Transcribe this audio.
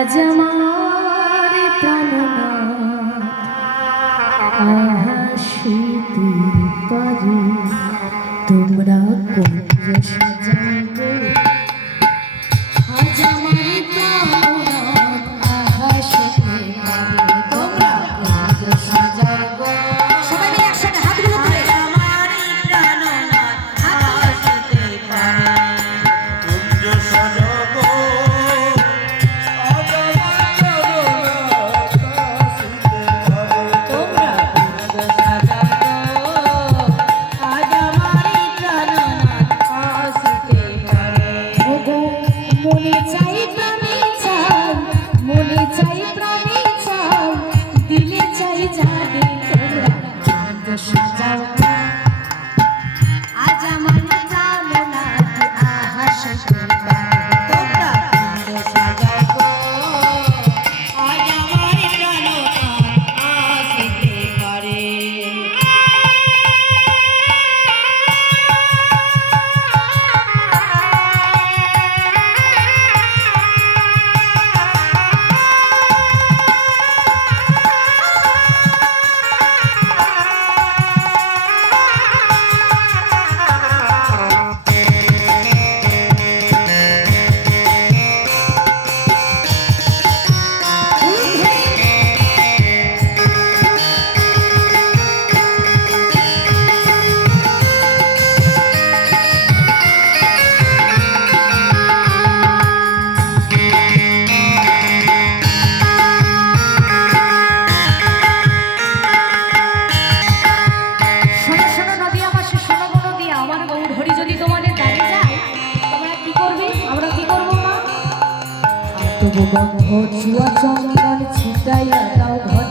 আজ আমার প্রাণ আহা Bye. তবু গন্ধ চুয়া চন্দন ছুটাইয়া দাও ঘর